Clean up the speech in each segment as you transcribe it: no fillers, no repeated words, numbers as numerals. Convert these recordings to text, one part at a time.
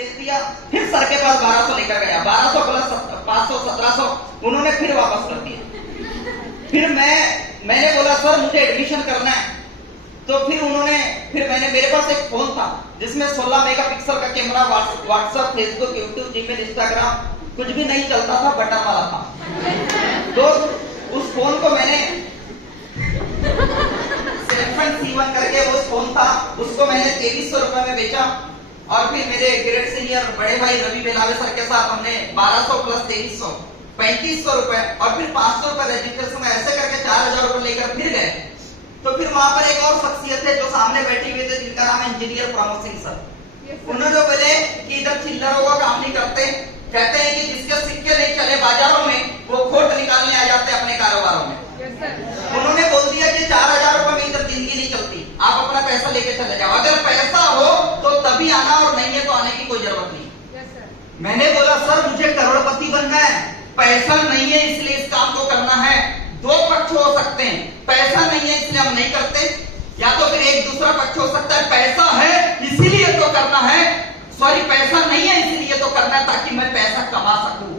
भेज दिया, फिर सर के पास 1200 लेकर गया, 1200 प्लस 500 1700 उन्होंने फिर वापस कर दिया। फिर मैंने बोला सर मुझे एडमिशन करना है, तो फिर मेरे पास एक फोन था जिसमें 16 मेगापिक्सल का camera, WhatsApp, Facebook, YouTube, Gmail, Instagram कुछ भी नहीं चलता था, बटन वाला था। तो उस फोन को मैंने सेल्फन C1 करके वो फोन था, उसको मैंने 2300 रुपए में बेचा। और फिर मेरे ग्रेड सीनियर बड़े भाई रवि बेलावे सर के साथ हमने 1200 प्लस 2300 3500 रुपए और फिर 500 रुपए रजिस्ट्रेशन, ऐसे करके 4000 रुपए लेकर फिर गए। तो फिर वहां पर एक और शख्सियत है जो सामने बैठी हुई थे, जिनका नाम है इंजीनियर प्रमोद सिंह सर। उन्होंने बोले कि इधर चिल्लरों का काम नहीं करते, कहते हैं कि जिसके सिक्के नहीं चले बाजारों में वो खोट निकालने आ जाते अपने कारोबारों में। उन्होंने बोल दिया कि 4000 रुपए में इधर जिंदगी नहीं चलती, आप अपना पैसा लेके चले जाओ, अगर पैसा हो तो तभी आना और नहीं है तो आने की कोई जरूरत नहीं। मैंने बोला सर मुझे करोड़पति बनना है, पैसा नहीं है इसलिए इस काम को करना है। दो पक्ष हो सकते हैं, पैसा नहीं है इसलिए हम नहीं करते, या तो फिर एक दूसरा पक्ष हो सकता है पैसा है इसीलिए तो करना है, सॉरी पैसा नहीं है इसीलिए तो करना है ताकि मैं पैसा कमा सकूं।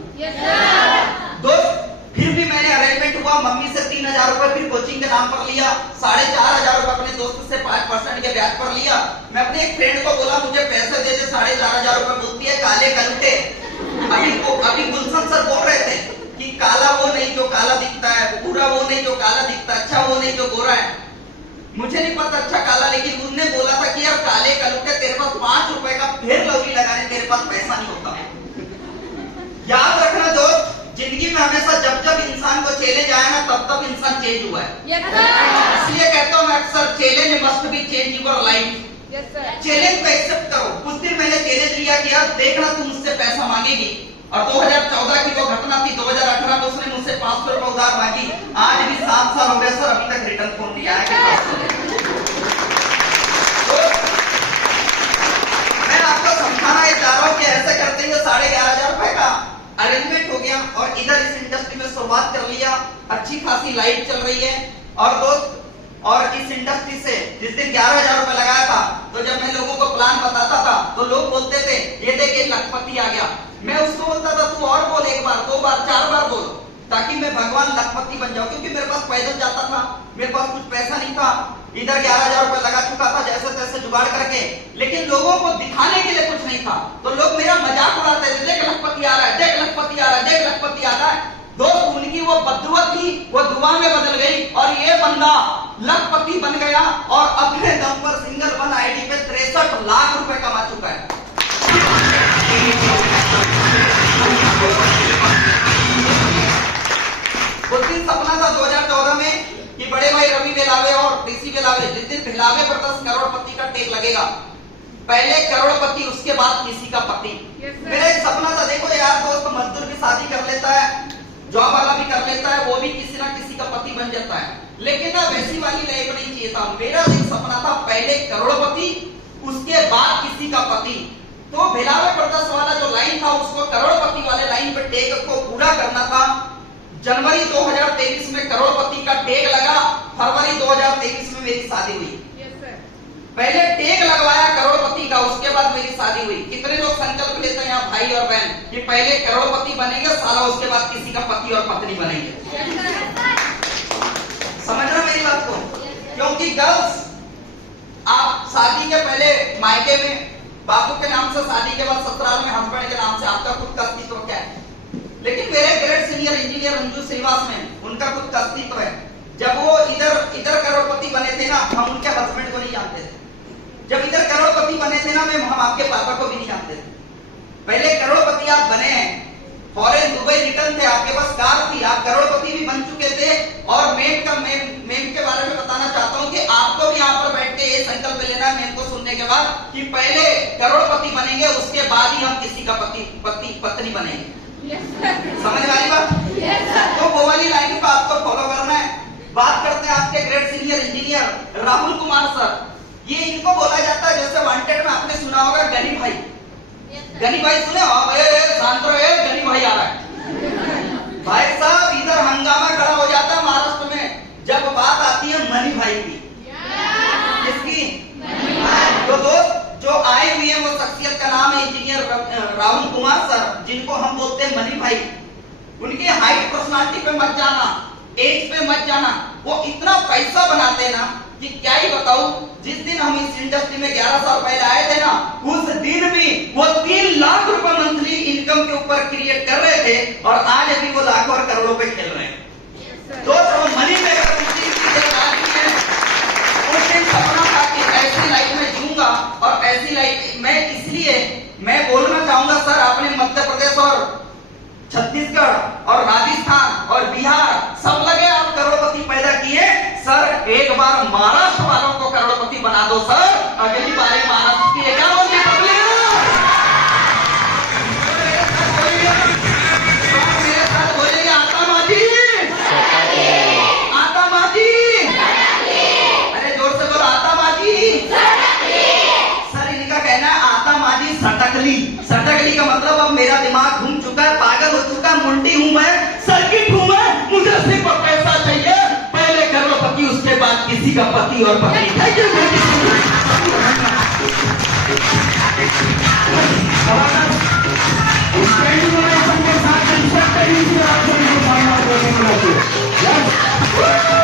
दोस्त फिर भी मैंने अरेंजमेंट हुआ, मम्मी से 3000 रुपए फिर कोचिंग के नाम पर लिया, 4500 रुपए अपने दोस्त से 5% के ब्याज पर लिया। मैं अपने एक फ्रेंड को बोला मुझे पैसे दे दे, 4500 रुपए। बोलती है काले कलटे, अभी गुलशन सर बोल रहे थे कि काला वो नहीं जो काला दिखता है, पूरा वो नहीं जो काला दिखता है, अच्छा वो नहीं जो गोरा है। मुझे नहीं पता अच्छा काला, लेकिन उन्होंने बोला था कि यार काले कलटे तेरे पास 5 रुपए का फेर लगी लगाने तेरे पास पैसा नहीं होता। याद रखना दोस्त, जिंदगी में हमेशा जब जब इंसान को चैलेंज आया ना तब तब इंसान चेंज हुआ है। इसलिए कहता हूँ मैं अक्सर, challenge must be change your life. Challenge को एक्सेप्ट करो। कुछ दिन मैंने चैलेंज लिया कि यार देखना तू मुझसे पैसा मांगेगी, और 2014 की वो घटना थी, 2018 में उसने मुझसे 500 रुपए उधार मांगी। आज भी 7 साल हो गए सर, अभी तक रिटर्न फोन नहीं आया। तो मैं आपको समझाना ये चाह रहा हूँ कि ऐसे करते हुए 11,500 रुपए का अरेंजमेंट हो गया और इधर इस इंडस्ट्री में शुरुआत कर लिया, अच्छी खासी लाइफ चल रही है। और दोस्त, और इस इंडस्ट्री से जिस दिन 11,000 रुपए लगाया था, तो जब मैं लोगों को प्लान बताता था तो लोग बोलते थे ये देख एक लखपति आ गया। मैं उसको बोलता था तू और बोल, 1 बार 2 बार 4 बार बोल, ताकि मैं भगवान लखपति बन जाऊं। क्योंकि मेरे पास पैदल जाता था, मेरे पास कुछ पैसा नहीं था, इधर 11,000 रुपए लगा चुका था जैसे तैसे जुगाड़ करके, लेकिन लोगों को दिखाने के लिए कुछ नहीं था। तो लोग मेरा मजाक उड़ाते थे, देख लखपति आ रहा है, देख लखपति आ रहा है, देख लखपति आ रहा है। दोस्त उनकी वो बददुआ थी, वो दुआ में बदल गई और ये बंदा लखपति बन गया और अपने दम पर सिंगल वन आईडी पे 63 लाख रुपए कमा चुका है। उस दिन सपना था 2014 में कि बड़े भाई रवि बेलावे और डीसी बेलावे, जिस दिन बेलावे पर 10 करोड़पति का टेक लगेगा, पहले करोड़पति उसके बाद किसी का पति। मेरा एक सपना था, देखो यार दोस्त, मजदूर की शादी कर लेता है, जॉब वाला भी कर लेता है, वो भी किसी ना किसी का पति बन जाता है, लेकिन ना वैसी वाली लाइफ नहीं चाहिए था। मेरा एक सपना था पहले करोड़पति उसके बाद किसी का पति। तो बेलावे पर 10 वाला जो लाइन था उसको करोड़पति वाले लाइन पे टेक को पूरा करना था। जनवरी 2023 में करोड़पति का टेक लगा, फरवरी 2023 में मेरी शादी हुई। पहले टेक लगवाया करोड़पति का, उसके बाद मेरी शादी हुई। कितने लोग संकल्प लेते हैं यहाँ भाई और बहन कि पहले करोड़पति बनेंगे साला, उसके बाद किसी का पति और पत्नी बनेंगे। समझना मेरी बात को, क्योंकि गर्ल्स आप शादी के पहले मायके में बापू के नाम से, शादी के बाद ससुराल में हस्बैंड के नाम से, आपका खुद का अस्तित्व क्या है? लेकिन मेरे grade senior engineer Anju Shrivas में उनका खुद का अस्तित्व है। जब वो इधर करोड़पति बने थे ना, हम उनके हस्बैंड को नहीं जानते थे। जब इधर करोड़पति बने थे ना, हम आपके पापा को भी नहीं जानते थे। पहले करोड़पति आप बने हैं, फॉरेन दुबई रिटर्न थे, आपके पास कार थी, आप करोड़पति भी बन चुके थे। और मेम के बारे में बताना चाहता हूं कि आपको भी यहाँ पर बैठ के ये संकल्प लेना है मेम को सुनने के बाद कि पहले करोड़पति बनेंगे, उसके बाद ही हम किसी का पत्नी बनेंगे। समझ वाली बात? तो वो वाली लाइन को आपको फॉलो करना है। बात करते हैं आपके grade senior engineer Rahul Kumar sir. ये इनको बोला जाता है, जैसे वांटेड में आपने सुना होगा गनी भाई। गनी भाई सुने हो? शांत रहो, गनी भाई आ रहा है। भाई साहब इधर हंगामा खड़ा हो जाता है महाराष्ट्र में जब बात आती है मनी भाई की। किसकी? तो दोस्त जो आए हुए हैं वो शख्सियत का नाम है इंजीनियर राहुल कुमार सर, जिनको हम बोलते हैं मनी भाई, उनकी हाइट पर्सनालिटी पे मत जाना, एज पे मत जाना। वो इतना पैसा बनाते हैं ना कि क्या ही बताऊं। जिस दिन हम इस इंडस्ट्री में 11 साल पहले आए थे ना, उस दिन भी वो 3 लाख रुपए मंथली इनकम के ऊपर क्रिएट कर रहे थे, और आज अभी वो लाखों और करोड़ों पे खेल रहे हैं। दोस्तों, मनी मेकर उस दिन सपना था कि ऐसी लाइफ में जीऊंगा, और ऐसी लाइफ मैं, इसलिए मैं बोलना चाहूंगा सर, आपने मध्य प्रदेश और छत्तीसगढ़ और राजस्थान और बिहार सब लगे आप करोड़पति पैदा किए सर, एक बार महाराष्ट्र वालों को करोड़पति बना दो सर, अगली बार महाराष्ट्र की इकोनॉमी मेरे साथ बोलिए, आता माजी, आता माजी, अरे जोर से बोलो, आता माजी। सर इनका कहना है आता माजी सटकली। सटकली का मतलब अब मेरा दिमाग घूम चुका है, पागल हो चुका, मुंडी हूं मैं, सर्किट हूं मैं, मुझे सिर्फ पैसा चाहिए, पहले करोड़पति उसके बाद किसी का पति और पत्नी। Thank you. साथ